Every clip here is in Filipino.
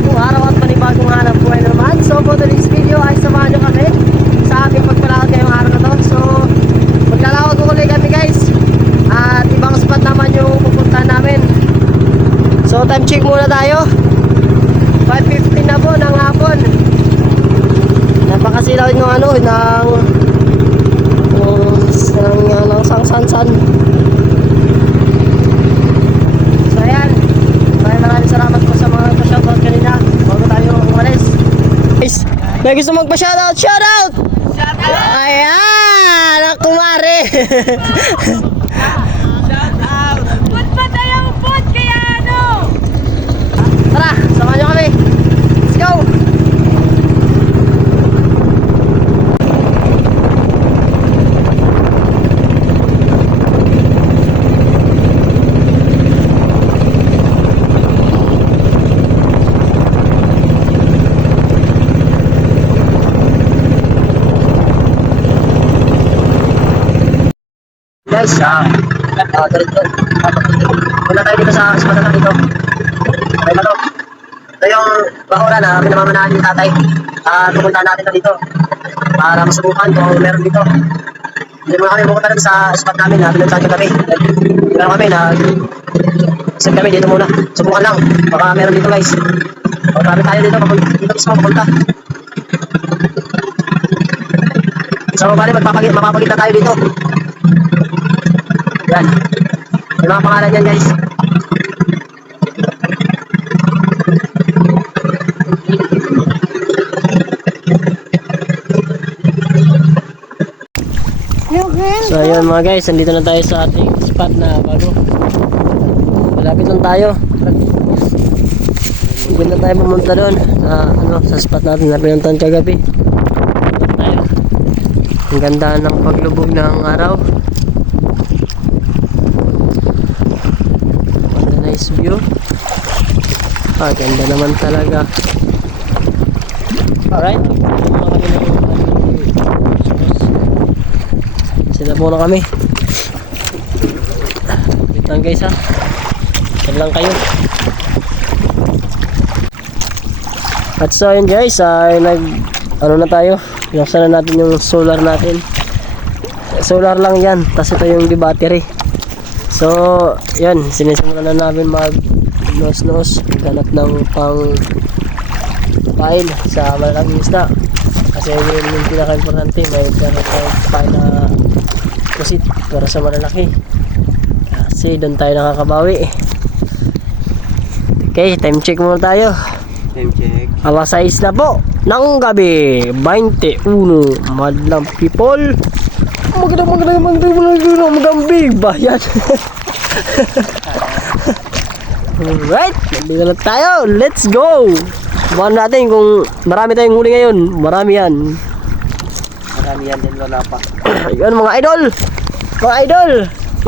panibagong araw at panibagong hanap buhay naman. So for today's video ay samahan nyo kami sa aming pagpalakad ngayong araw na to. So maglalakad ulit kami guys. At ibang spot naman yung pupuntahan namin. So time check muna tayo. 5:15 na po ng hapon. Napakasilaw ng ano ng sangsansan. So ayan, maraming salamat po sa mga nagpa-shoutout kanina bago tayo umalis. Guys, may gusto magpa-shoutout, shoutout! Shoutout! Ayan, ang kumare! Shoutout! Put pa tayong put, kaya ano? Tara, samahan nyo kami! Let's go! Guys, diretso. Punta tayo dito sa spot na dito. Okay ba to? Ito yung bahura na pinamamanahan yung tatay. Pupunta natin na dito para masubukan kung meron dito. Hindi muna kami pupunta rin sa spot namin na pinuntahan kami. Pero kami na set kami dito muna. Subukan lang. Baka meron dito guys. O marami tayo dito. Dito mismo pupunta. So bali mapapagita tayo dito. Yan. Yung mga pangalan yan guys. So ayun mga guys, nandito na tayo sa ating spot na bago. Malapit lang tayo. Hindi na tayo pumunta doon sa spot natin na pinuntahan kagabi. Tayo. Ang ganda ng paglubog ng araw. Nice view. Ganda naman talaga. Alright. Sila muna kami. Wait lang guys ha. Sila lang kayo. At so yun guys, ay ano na tayo. Binuksan na natin yung solar natin. Solar lang yan. Tapos ito yung battery. So, yan, sinisimulan na namin mag-nos-nos, ganap ng pang-pain sa malaking isda. Kasi yun yung pinaka-importante, may pain na kusit para sa malalaki. Kasi doon tayo nakakabawi. Okay, time check muna tayo. Time check. Alas 6 na po ng gabi, 21. Madlang people. Magandang bayan. Alright, nandito na tayo. Let's go. Bukan natin kung marami tayong huli ngayon. Marami yan. Marami yan din, wala pa. Ayun mga idol. Mga idol.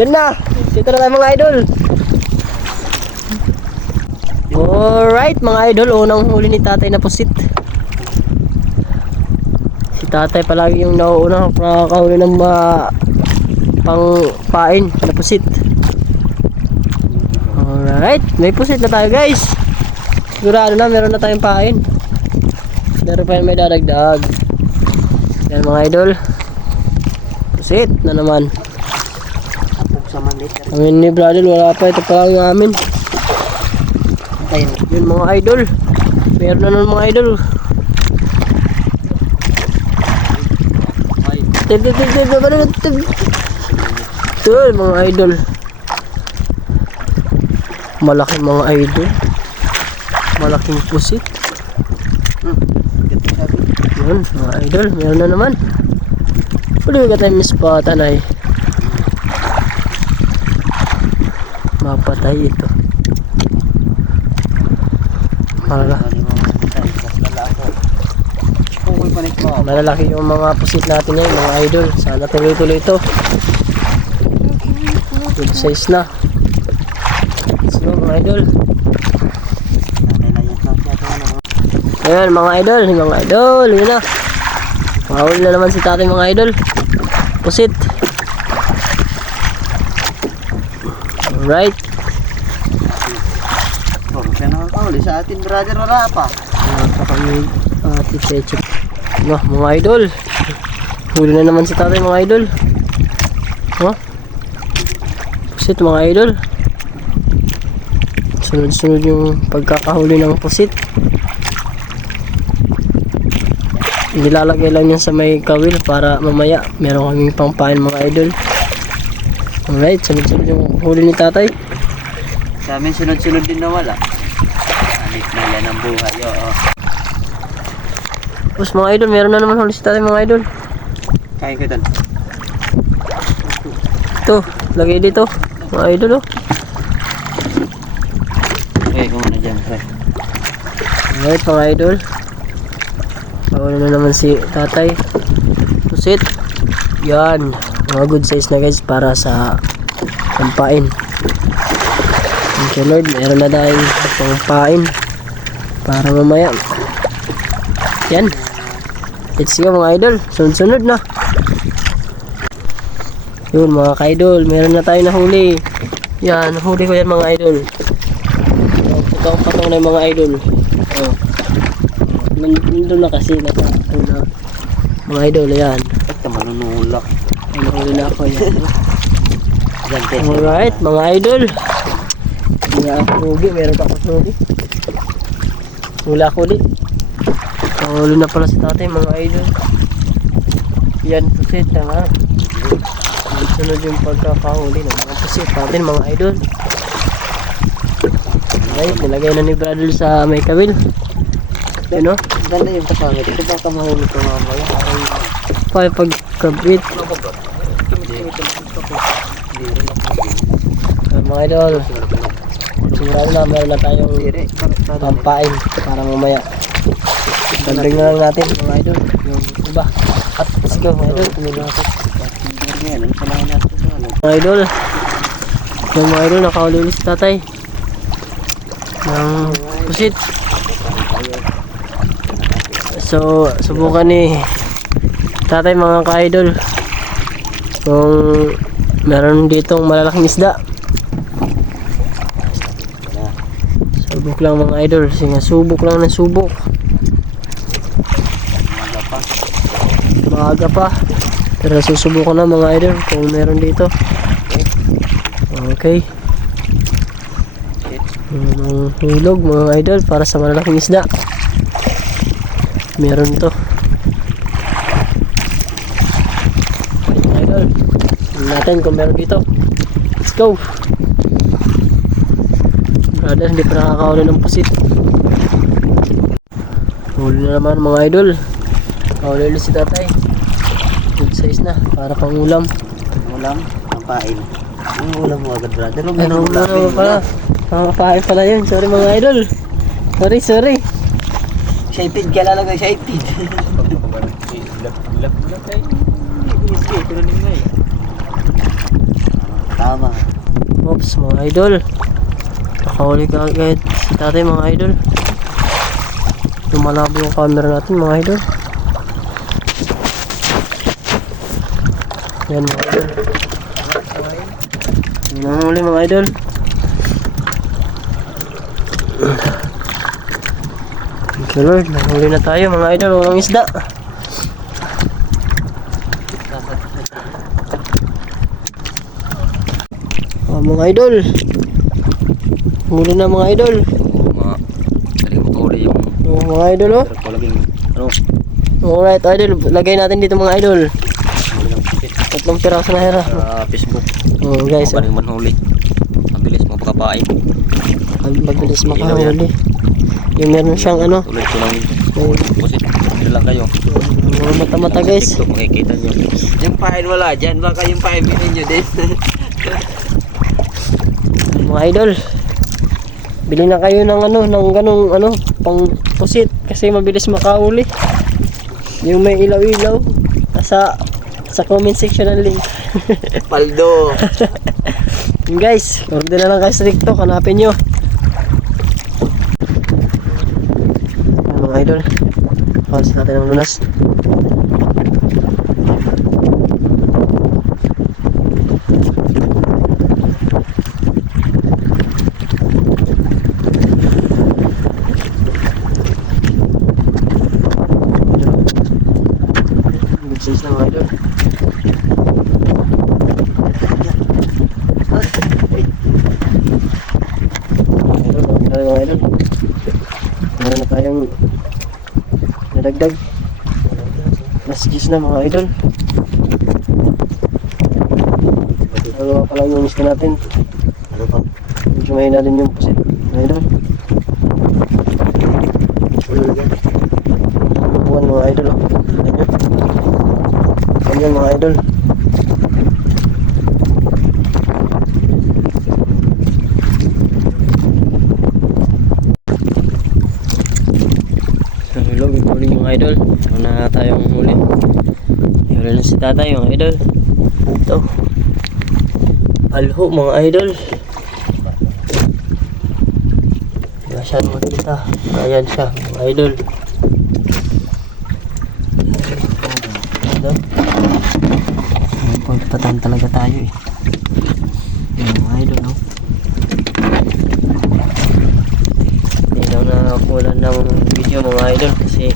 Yan na. Dito na tayo mga idol. Alright mga idol. Unang huli ni tatay na pusit. Si tatay palagi yung nauuna nakakahuli ng pang-pain na pusit. Alright, may pusit na tayo guys. Sigurado na meron na tayong pain. Pero pa may dadagdag. Yan mga idol. Pusit na naman. Tapog sa manlit. Amin ni brother, wala pa. Ito pa lang namin. Ayun. Yun mga idol. Meron na nun mga idol. Ito mga idol. Malaking mga idol. Malaking pusit. Yun mga idol. Meron na naman. Pwede ka tayo mispatan ay mapatay ito. Malalaki yung mga pusit natin ngayon mga idol. Sana tuloy-tuloy ito. Good size na. So mga idol. Ayan mga idol. Mga idol. Yun na. Mahuli na naman si tatay mga idol. Pusit. Alright. ka nakakahuli sa atin, brother, wala pa. Kami Ate Cheche. Mga idol. Huli na naman si tatay mga idol. Pusit mga idol. Sunod-sunod yung pagkakahuli ng pusit. Nilalagay lang yan sa may kawil para mamaya meron kaming pangpain mga idol. Alright, sunod-sunod yung huli ni tatay. Sa amin, sunod-sunod din na wala. Alit na yan ang buhay, oo. Tapos mga idol, meron na naman huli si tatay mga idol. Kain ko doon. Ito, lagay dito. Mga idol oh. Okay, kung ano dyan, pre. Alright mga idol. Bawal na naman si tatay. Pusit. Yan. Mga good size na guys para sa pampain. Thank you Lord. Meron na tayong pampain para mamaya. Yan. Let's go mga idol. Sunod-sunod na. Yun mga ka-idol. Meron na tayo nahuli. Yan. Nahuli ko yan mga idol. Ito ang patong na yung mga idol. Oh. Nandun na kasi naka, mga idol, yan. Ba't ka manunulak? Nahuli na ako yan. Dyan, Tess. Alright, mga idol. Wala ako hugi, meron pa ako hugi. Wala ako ulit. Nahuli na pala si tatay, mga idol. Yan, pusit na nga. Sunod yung pagkakahuli ng mga pusit natin, mga idol. Alright, nilagay na ni brother sa may kawil. Ano? Ganda yung kasama. Ito baka mahuli ko mamaya. Pagkabit. Mga idol, sigurado na meron na tayong pampain para mamaya. Dandring na lang natin mga idol yung iba. At let's go mga idol, tumulong ako. Mga idol, yung mga idol nakahuli si tatay ng pusit. So subukan ni tatay mga ka-idol kung meron ditong malalaking isda. Subok lang mga idol, sige subok lang ng subok. Maaga pa, pero susubukan na mga idol kung meron dito. Okay, hulog mga idol para sa malalaking isda. Meron to mga idol. Tingnan natin kung meron dito. Let's go. Brother, hindi pa nakakahuli ng pusit. Huli na naman mga idol. Huli ulit si tatay. Good size na para pang ulam. Ulam, pampain. Ang ulam mo agad, brother. Ano ulam naman pala? Pangapain pala yun. Sorry mga idol. Sorry. Shaped ka lalagay, shaped. Tama. Oops mga idol. Nakahuli ka agad si tatay mga idol. Lumalabo yung camera natin mga idol. Yan mga idol. Yan ang huli mga idol. Thank you Lord, nahuli na tayo mga idol. Walang isda. Mga idol, huli na mga idol. Mga taling makahuli yung Mga idol oh. palaging ano, Alright idol, lagay natin dito mga idol. huli ng pikit 3 piraso na hera. sa Facebook. Oh guys, Paling manhuli. Mabilis mo pagkapain. mabilis makahuli. Yung meron siyang ano, Tulad ko lang may pusit. Dito lang kayo. mga mata-mata guys. TikTok makikita nyo. Yung pain wala dyan. Baka yung pain bilhin nyo din. Mga idol, bili na kayo ng ano, ng ganong ano, pang pusit kasi mabilis makahuli. Yung may ilaw-ilaw sa comment section ng link. Paldo. Yung guys, order na lang kayo sa TikTok, hanapin nyo. Mga idol, palis natin ang lunas. tayo mga idol. Meron na tayong nadagdag. Last gis na mga idol. Dalawa pa lang yung iska natin. Ano pa? Medyo mahina din yung pusit mga idol. Buwan mga idol oh. Ganyan. Ganyan mga idol. Hello, good morning mga idol. Ito na tayong huli. Huli na si tatay mga idol. Ito. Alho mga idol. Masyado makita. Ayan siya mga idol. Ito. Pagpatan talaga tayo eh. Ayan mga idol no. Hindi lang nakakulan ng video mga idol kasi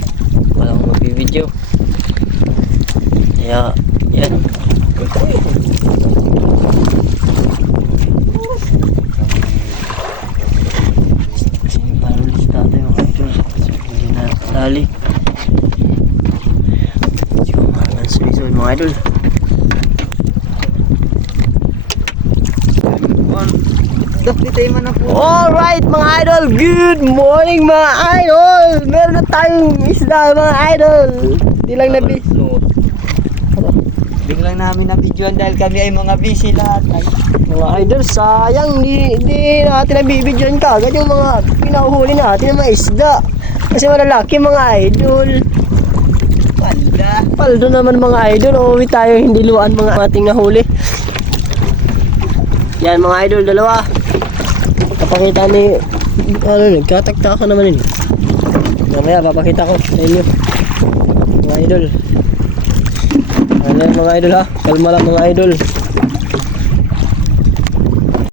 wala akong mag-video. Kaya yan. Kasi parulis tayo mga idol. So, hindi na tali. Medyo mahangan suwi-suwi mga idol. Alright mga idol, good morning mga idol. Meron na tayong isda mga idol. Di lang nabi. Biglang namin na videoan dahil kami ay mga busy lahat. Mga idol, sayang di natin nabibidyoan ka. Agad yung mga pinahuhuli natin ng mga isda. Kasi malalaki mga idol. Paldo naman mga idol. Uuwi tayo hindi luan mga ating nahuli. Yan mga idol, dalawa. Papakita ni nagkatagta ka naman yun. Mamaya papakita ko sa inyo mga idol. Ano mga idol ha, kalma lang mga idol.